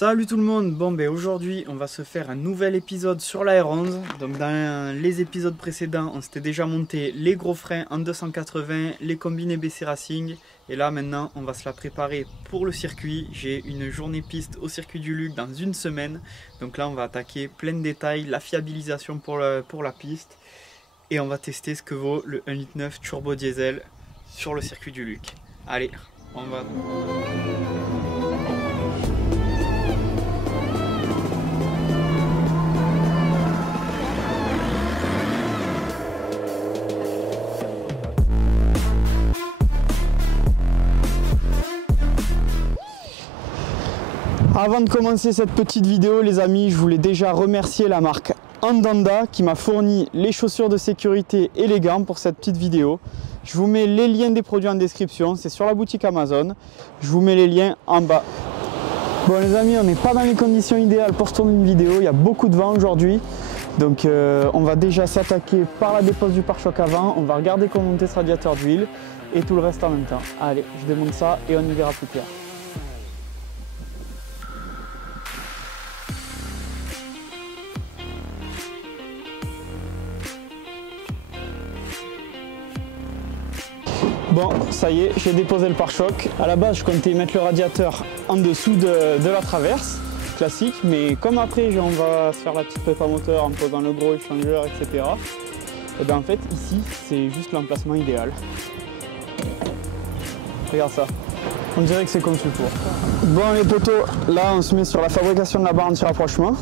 Salut tout le monde, bon ben aujourd'hui on va se faire un nouvel épisode sur la R11. Donc dans les épisodes précédents on s'était déjà monté les gros freins en 280, les combinés BC Racing. Et là maintenant on va se la préparer pour le circuit. J'ai une journée piste au circuit du Luc dans une semaine. Donc là on va attaquer plein de détails, la fiabilisation pour la piste. Et on va tester ce que vaut le 1,9 L turbo diesel sur le circuit du Luc. Allez, on va... Avant de commencer cette petite vidéo les amis, je voulais déjà remercier la marque Andanda qui m'a fourni les chaussures de sécurité et les gants pour cette petite vidéo. Je vous mets les liens des produits en description, c'est sur la boutique Amazon. Je vous mets les liens en bas. Bon les amis, on n'est pas dans les conditions idéales pour se tourner une vidéo, il y a beaucoup de vent aujourd'hui. Donc on va déjà s'attaquer par la dépose du pare-choc avant, on va regarder comment monter ce radiateur d'huile et tout le reste en même temps. Allez, je démonte ça et on y verra plus clair. Bon, ça y est, j'ai déposé le pare-choc. À la base, je comptais mettre le radiateur en dessous de la traverse, classique, mais comme après, on va se faire la petite prépa moteur en posant le gros échangeur, etc. Et bien en fait, ici, c'est juste l'emplacement idéal. Regarde ça. On dirait que c'est conçu pour. Bon les potos, là on se met sur la fabrication de la barre anti-rapprochement.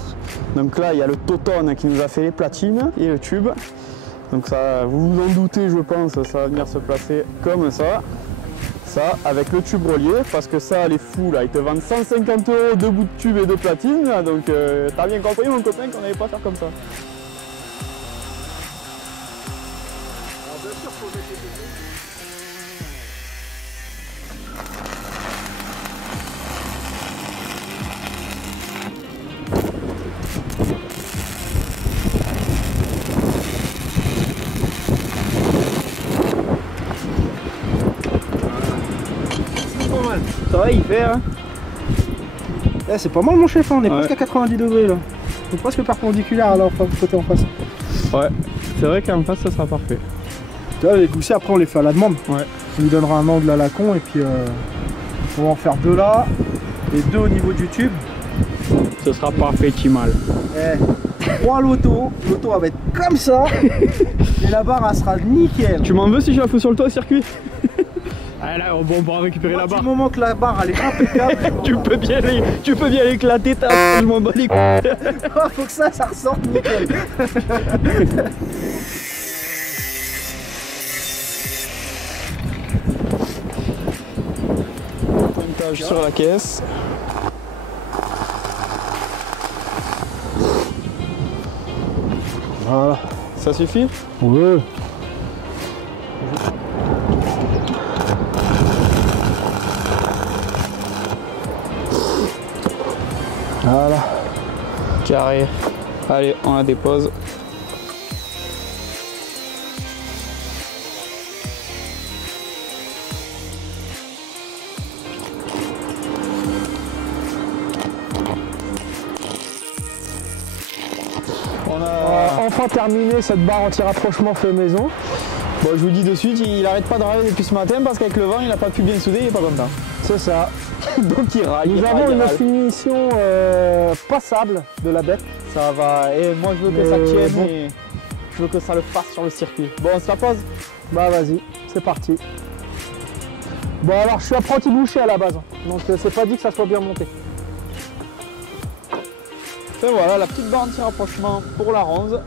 Donc là, il y a le Totone qui nous a fait les platines et le tube. Donc ça, vous vous en doutez je pense, ça va venir se placer comme ça. Ça, avec le tube relié, parce que ça, les fous là, ils te vendent 150 € de bouts de tube et de platine. Là, donc t'as bien compris mon copain qu'on n'allait pas faire comme ça. Alors bien sûr, faut mettre les deux. Ça va, il fait hein. C'est pas mal mon chef, hein. On est presque à 90 degrés là. On est presque perpendiculaire alors côté en face. Ouais, c'est vrai qu'en face ça sera parfait. Tu vois, les goussets après on les fait à la demande. Ouais. On lui donnera un angle à la con et puis on va en faire deux là et deux au niveau du tube. Ce sera parfait, mal. Trois l'auto va être comme ça et la barre elle sera nickel. Tu m'en veux si je la fous sur le toit circuit? Ah là, bon, on pourra récupérer la barre. Du moment que la barre elle est impeccable. tu peux bien l'éclater, je m'en bats les couilles. Faut que ça ressorte nickel. Pointage sur la caisse. Voilà. Ça suffit? Ouais. Voilà. Carré. Allez, on la dépose. On a enfin terminé cette barre anti-rapprochement fait maison. Bon, je vous dis de suite, il arrête pas de râler depuis ce matin parce qu'avec le vent, il n'a pas pu bien souder, il est pas content. C'est ça. Donc il râle. Nous avons une finition passable de la bête. Ça va, et moi je veux que ça tienne bon. Et je veux que ça le fasse sur le circuit. Bon, on se la pose? Bah vas-y, c'est parti. Bon alors je suis apprenti boucher à la base, donc c'est pas dit que ça soit bien monté. Et voilà la petite barre anti-rapprochement pour la ronze.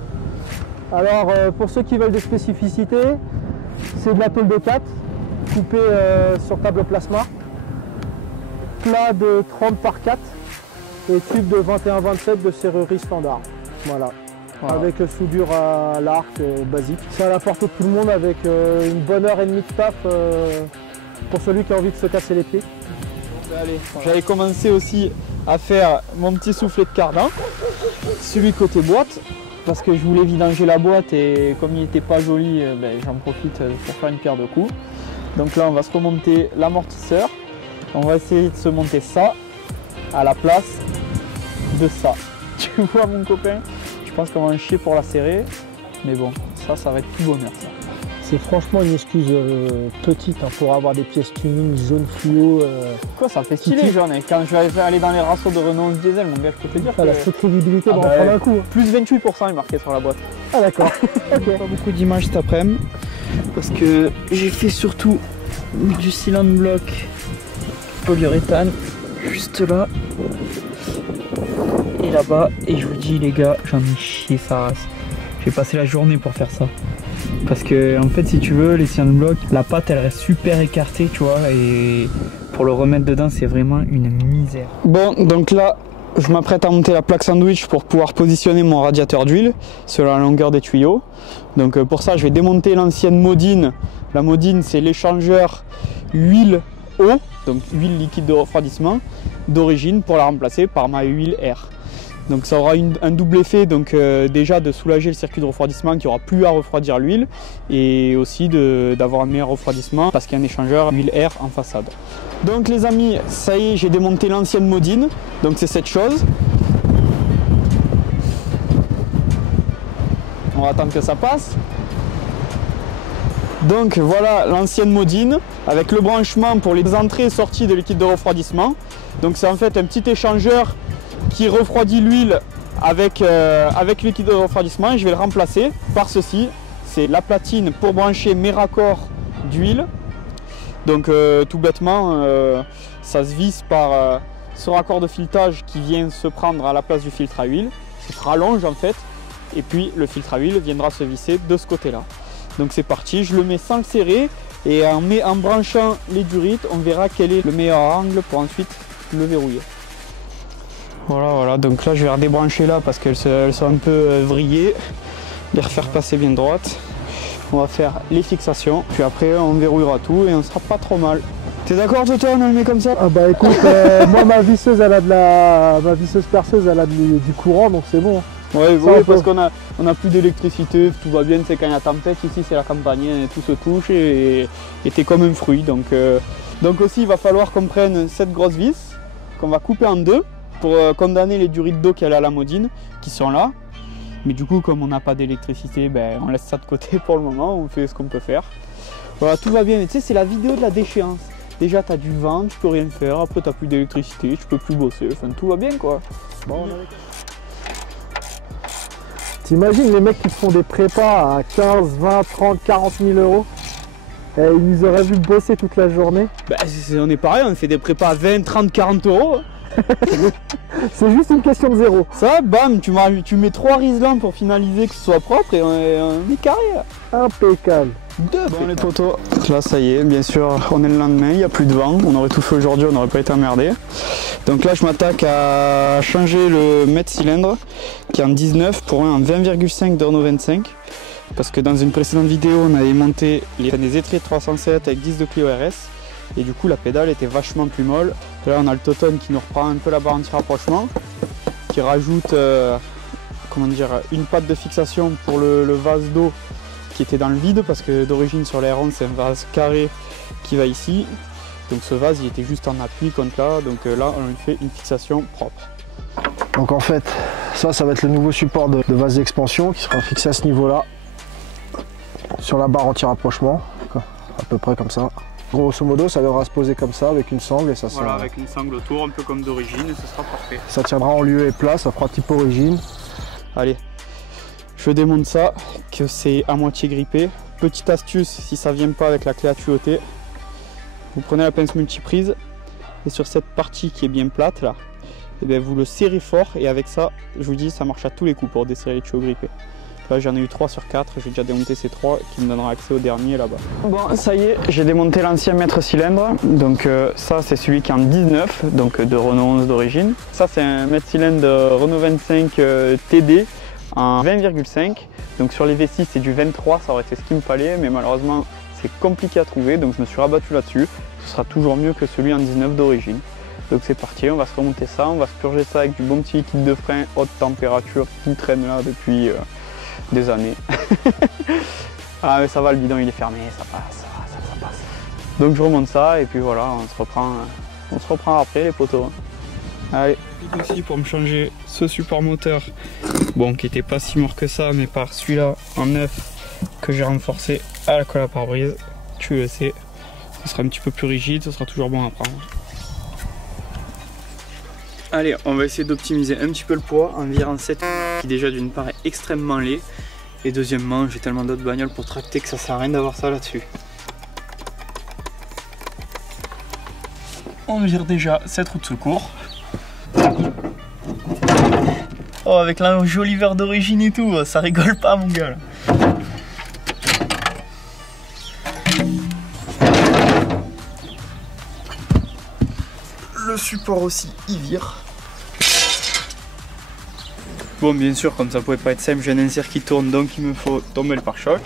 Alors pour ceux qui veulent des spécificités, c'est de la tôle de 4 coupée sur table plasma, plat de 30 par 4 et tube de 21-27 de serrurerie standard. Voilà. Avec soudure à l'arc basique. C'est à la portée de tout le monde avec une bonne heure et demie de taf pour celui qui a envie de se casser les pieds. Allez, voilà. J'avais commencé aussi à faire mon petit soufflet de cardan, celui côté boîte, parce que je voulais vidanger la boîte et comme il n'était pas joli, j'en profite pour faire une pierre de coups. Donc là on va se remonter l'amortisseur, on va essayer de se monter ça à la place de ça. Tu vois mon copain, je pense qu'on va en chier pour la serrer. Mais bon, ça va être tout bonheur ça. C'est franchement une excuse petite hein, pour avoir des pièces tuning jaune fluo. Quoi, ça fait stylé jaune. Et quand je vais aller dans les ratios de Renault 11 diesel, mon gars, je peux te dire que... La crédibilité d'en prendre un coup. Hein. Plus 28% est marqué sur la boîte. Ah d'accord. Okay. Pas beaucoup d'images cet après-midi parce que j'ai fait surtout du cylindre bloc polyuréthane juste là et là-bas. Et je vous dis les gars, j'en ai chié sa race. J'ai passé la journée pour faire ça. Parce que en fait si tu veux les cylindres blocs, la pâte elle reste super écartée tu vois et pour le remettre dedans c'est vraiment une misère. Bon donc là je m'apprête à monter la plaque sandwich pour pouvoir positionner mon radiateur d'huile selon la longueur des tuyaux. Donc pour ça je vais démonter l'ancienne Modine. La Modine c'est l'échangeur huile eau, donc huile liquide de refroidissement d'origine pour la remplacer par ma huile air. Donc ça aura un double effet, donc déjà de soulager le circuit de refroidissement qui aura plus à refroidir l'huile et aussi d'avoir un meilleur refroidissement parce qu'il y a un échangeur huile air en façade. Donc les amis, ça y est, j'ai démonté l'ancienne Modine, donc c'est cette chose. On va attendre que ça passe. Donc voilà l'ancienne Modine avec le branchement pour les entrées et sorties de liquide de refroidissement. Donc c'est en fait un petit échangeur qui refroidit l'huile avec le liquide de refroidissement et je vais le remplacer par ceci. C'est la platine pour brancher mes raccords d'huile. Donc tout bêtement, ça se visse par ce raccord de filetage qui vient se prendre à la place du filtre à huile. Ça se rallonge en fait et puis le filtre à huile viendra se visser de ce côté-là. Donc c'est parti, je le mets sans le serrer et en branchant les durites, on verra quel est le meilleur angle pour ensuite le verrouiller. Voilà, donc là je vais redébrancher là parce qu'elles sont un peu vrillées, les refaire passer bien droite. On va faire les fixations, puis après on verrouillera tout et on sera pas trop mal. T'es d'accord Toto, on le met comme ça? Ah bah écoute, moi ma visseuse elle a ma visseuse perceuse elle a du courant donc c'est bon. Ouais, parce qu'on a plus d'électricité, tout va bien, c'est quand il y a tempête, ici c'est la campagne, tout se touche et t'es comme un fruit. Donc aussi il va falloir qu'on prenne cette grosse vis, qu'on va couper en deux pour condamner les durites d'eau qu'elle a à la Modine, qui sont là. Mais du coup comme on n'a pas d'électricité, ben, on laisse ça de côté pour le moment, on fait ce qu'on peut faire. Voilà, tout va bien, mais tu sais c'est la vidéo de la déchéance. Déjà tu as du vent, tu peux rien faire, après tu n'as plus d'électricité, tu peux plus bosser, enfin tout va bien quoi. Bon, t'imagines les mecs qui font des prépas à 15, 20, 30, 40 000 euros et ils nous auraient vu bosser toute la journée. Bah, on est pareil, on fait des prépas à 20, 30, 40 euros. C'est juste une question de zéro. Ça, bam, tu mets 3 Riesling pour finaliser que ce soit propre et on est carré là. Impeccable. Bon les potos, là ça y est, bien sûr on est le lendemain, il n'y a plus de vent, on aurait tout fait aujourd'hui, on n'aurait pas été emmerdé. Donc là je m'attaque à changer le mètre cylindre qui est en 19 pour un en 20,5 de Renault 25. Parce que dans une précédente vidéo on avait monté des étriers de 307 avec 10 de Clio RS et du coup la pédale était vachement plus molle. Là on a le Toton qui nous reprend un peu la barre anti-rapprochement, qui rajoute comment dire, une patte de fixation pour le vase d'eau qui était dans le vide parce que d'origine sur l'Aéron c'est un vase carré qui va ici. Donc ce vase il était juste en appui contre là, donc là on lui fait une fixation propre. Donc en fait ça va être le nouveau support de vase d'expansion qui sera fixé à ce niveau là sur la barre anti-rapprochement, à peu près comme ça. Grosso modo ça devra se poser comme ça avec une sangle et ça voilà, avec une sangle autour un peu comme d'origine et ce sera parfait. Ça tiendra en lieu et place, ça fera type origine. Allez, je démonte ça, que c'est à moitié grippé. Petite astuce, si ça vient pas avec la clé à tuyauter, vous prenez la pince multiprise et sur cette partie qui est bien plate là, et bien vous le serrez fort et avec ça, je vous dis, ça marche à tous les coups pour desserrer les tuyaux grippés. Là j'en ai eu 3 sur 4, j'ai déjà démonté ces 3 qui me donnera accès au dernier là-bas. Bon ça y est, j'ai démonté l'ancien mètre cylindre, donc ça c'est celui qui est en 19, donc de Renault 11 d'origine. Ça c'est un mètre cylindre de Renault 25 TD en 20,5, donc sur les V6 c'est du 23, ça aurait été ce qu'il me fallait, mais malheureusement c'est compliqué à trouver, donc je me suis rabattu là-dessus. Ce sera toujours mieux que celui en 19 d'origine. Donc c'est parti, on va se remonter ça, on va se purger ça avec du bon petit liquide de frein haute température qui traîne là depuis des années. Ah mais ça va, le bidon il est fermé, ça passe, ça passe. Donc je remonte ça et puis voilà, on se reprend après les poteaux. Allez, aussi pour me changer ce support moteur, bon qui était pas si mort que ça, mais par celui-là en neuf que j'ai renforcé à la colle à pare-brise, tu le sais, ce sera un petit peu plus rigide, ce sera toujours bon à prendre. Allez, on va essayer d'optimiser un petit peu le poids en virant cette qui déjà d'une part est extrêmement laid, et deuxièmement j'ai tellement d'autres bagnoles pour tracter que ça sert à rien d'avoir ça là-dessus. On vire déjà cette roue de secours. Oh, avec la jolie verre d'origine et tout, ça rigole pas mon gars là. Le support aussi il vire. Bon, bien sûr, comme ça pouvait pas être simple, j'ai un insert qui tourne, donc il me faut tomber le pare-choc.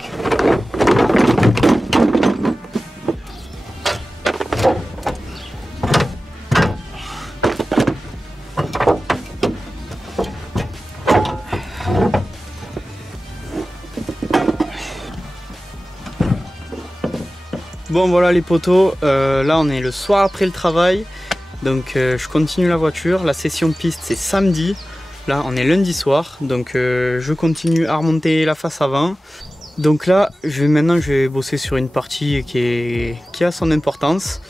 Bon voilà les potos, là on est le soir après le travail, donc je continue la voiture. La session piste c'est samedi, là on est lundi soir, donc je continue à remonter la face avant. Donc là maintenant je vais bosser sur une partie qui a son importance.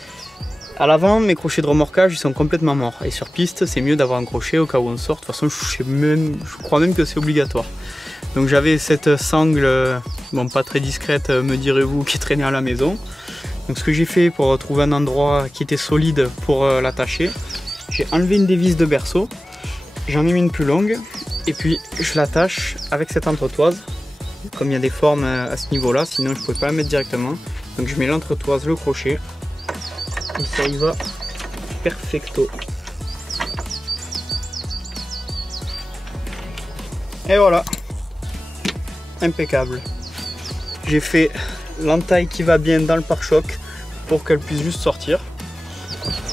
À l'avant mes crochets de remorquage ils sont complètement morts, et sur piste c'est mieux d'avoir un crochet au cas où on sort. De toute façon je crois même que c'est obligatoire. Donc j'avais cette sangle, bon pas très discrète me direz-vous, qui traînait à la maison. Donc ce que j'ai fait pour trouver un endroit qui était solide pour l'attacher, j'ai enlevé une des vis de berceau, j'en ai mis une plus longue, et puis je l'attache avec cette entretoise. Comme il y a des formes à ce niveau là, sinon je ne pouvais pas la mettre directement. Donc je mets l'entretoise, le crochet, et ça y va perfecto. Et voilà, impeccable. J'ai fait l'entaille qui va bien dans le pare-choc pour qu'elle puisse juste sortir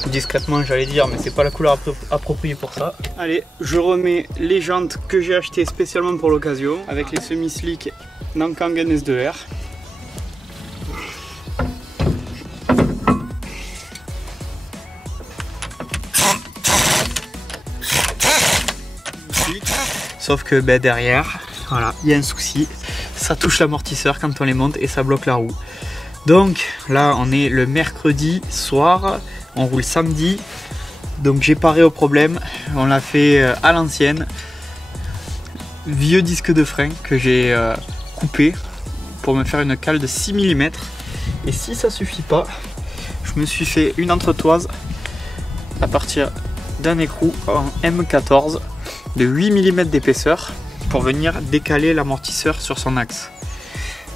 discrètement, j'allais dire, mais c'est pas la couleur appropriée pour ça. Allez, je remets les jantes que j'ai achetées spécialement pour l'occasion avec les semi-slick Nankangen S2R. Sauf que derrière, voilà, il y a un souci, ça touche l'amortisseur quand on les monte et ça bloque la roue. Donc là on est le mercredi soir, on roule samedi, donc j'ai paré au problème, on l'a fait à l'ancienne. Vieux disque de frein que j'ai coupé pour me faire une cale de 6 mm, et si ça suffit pas, je me suis fait une entretoise à partir d'un écrou en M14 de 8 mm d'épaisseur pour venir décaler l'amortisseur sur son axe.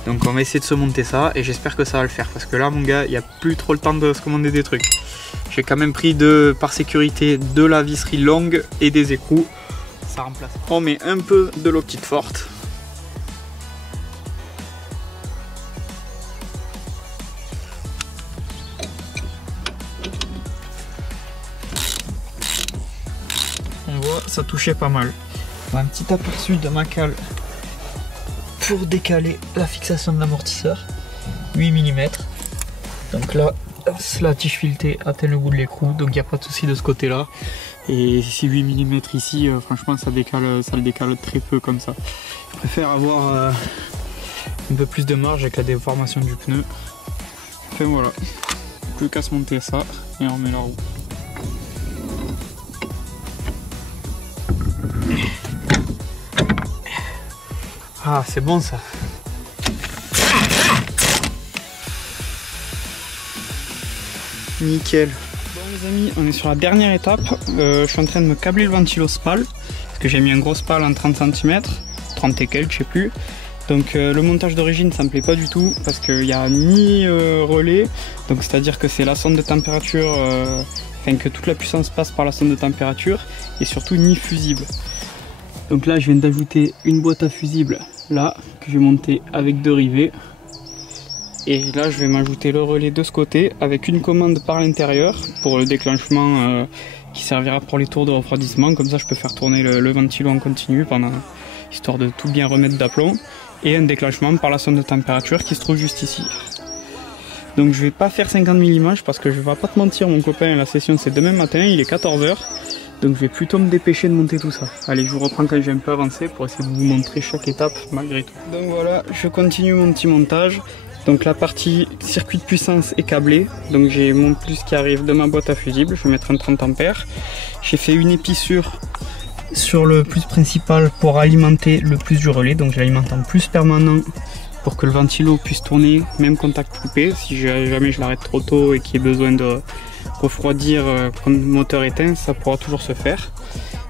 Donc on va essayer de se monter ça et j'espère que ça va le faire, parce que là mon gars il n'y a plus trop le temps de se commander des trucs. J'ai quand même pris par sécurité de la visserie longue et des écrous, ça remplace. On met un peu de l'eau petite forte. On voit ça touchait pas mal. Un petit aperçu de ma cale pour décaler la fixation de l'amortisseur, 8 mm. Donc là la tige filetée atteint le bout de l'écrou, donc il n'y a pas de souci de ce côté là. Et si 8 mm ici, franchement ça le décale très peu comme ça. Je préfère avoir un peu plus de marge avec la déformation du pneu. Enfin voilà, plus qu'à se monter ça et on met la roue. Ah, c'est bon ça. Nickel. Bon les amis, on est sur la dernière étape. Je suis en train de me câbler le ventilo spal, parce que j'ai mis un gros spal en 30 cm, 30 et quelques, je sais plus. Donc le montage d'origine ça me plaît pas du tout, parce qu'il n'y a ni relais, donc c'est à dire que c'est la sonde de température, enfin que toute la puissance passe par la sonde de température, et surtout ni fusible. Donc là je viens d'ajouter une boîte à fusible là, que je vais monter avec 2 rivets. Et là je vais m'ajouter le relais de ce côté avec une commande par l'intérieur pour le déclenchement qui servira pour les tours de refroidissement. Comme ça je peux faire tourner le ventilo en continu pendant, histoire de tout bien remettre d'aplomb. Et un déclenchement par la sonde de température qui se trouve juste ici. Donc je vais pas faire 50 000 images parce que je vais pas te mentir mon copain, la session c'est demain matin, il est 14 h. Donc je vais plutôt me dépêcher de monter tout ça. Allez, je vous reprends quand j'ai un peu avancé pour essayer de vous montrer chaque étape malgré tout. Donc voilà, je continue mon petit montage. Donc la partie circuit de puissance est câblée. Donc j'ai mon plus qui arrive de ma boîte à fusibles. Je vais mettre un 30 ampères. J'ai fait une épisure sur le plus principal pour alimenter le plus du relais. Donc j'alimente en plus permanent pour que le ventilo puisse tourner, même contact coupé. Si jamais je l'arrête trop tôt et qu'il y ait besoin de refroidir quand le moteur éteint, ça pourra toujours se faire.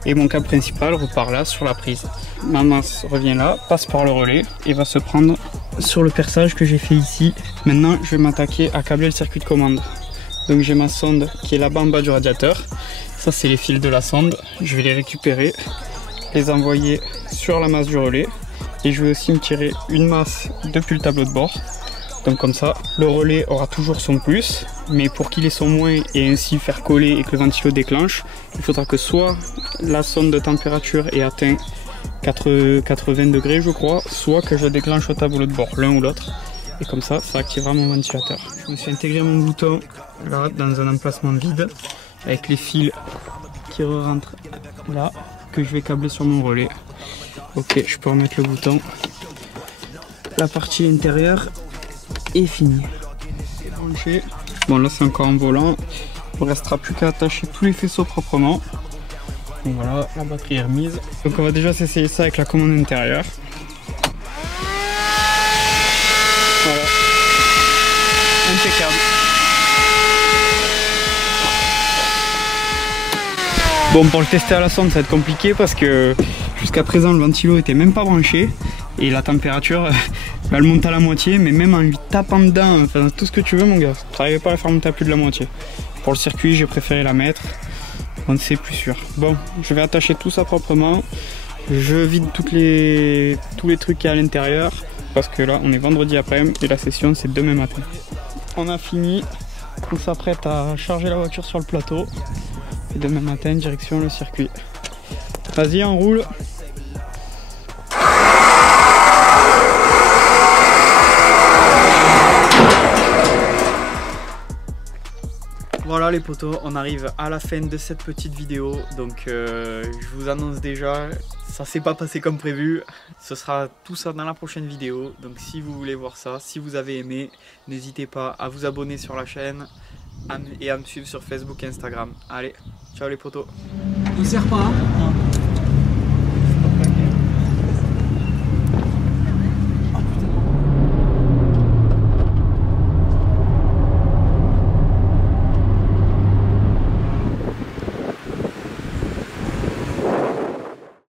Et mon câble principal repart là sur la prise. Ma masse revient là, passe par le relais et va se prendre sur le perçage que j'ai fait ici. Maintenant je vais m'attaquer à câbler le circuit de commande. Donc j'ai ma sonde qui est là-bas en bas du radiateur. Ça c'est les fils de la sonde. Je vais les récupérer, les envoyer sur la masse du relais. Et je vais aussi me tirer une masse depuis le tableau de bord. Donc comme ça, le relais aura toujours son plus, mais pour qu'il ait son moins et ainsi faire coller et que le ventilo déclenche, il faudra que soit la sonde de température ait atteint 80 degrés je crois, soit que je déclenche au tableau de bord, l'un ou l'autre. Et comme ça, ça activera mon ventilateur. Je me suis intégré mon bouton là dans un emplacement vide, avec les fils qui rentrent là, que je vais câbler sur mon relais. Ok, je peux remettre le bouton. La partie intérieure est finie. Branché. Bon là c'est encore en volant. Il ne restera plus qu'à attacher tous les faisceaux proprement. Donc voilà, la batterie est remise. Donc on va déjà s'essayer ça avec la commande intérieure. Voilà. Impeccable. Bon, pour le tester à la sonde ça va être compliqué parce que jusqu'à présent le ventilo était même pas branché et la température elle monte à la moitié, mais même en lui tapant dedans, enfin tout ce que tu veux mon gars, tu n'arrivais pas à la faire monter à plus de la moitié. Pour le circuit j'ai préféré la mettre, donc c'est plus sûr. Bon, je vais attacher tout ça proprement, je vide tous les trucs qu'il y a à l'intérieur parce que là on est vendredi après-midi et la session c'est demain matin. On a fini, on s'apprête à charger la voiture sur le plateau. Et demain matin, direction le circuit. Vas-y, on roule. Voilà les potos, on arrive à la fin de cette petite vidéo. Donc je vous annonce déjà, ça s'est pas passé comme prévu. Ce sera tout ça dans la prochaine vidéo. Donc si vous voulez voir ça, si vous avez aimé, n'hésitez pas à vous abonner sur la chaîne et à me suivre sur Facebook et Instagram. Allez, ciao les potos. Il sert pas, hein.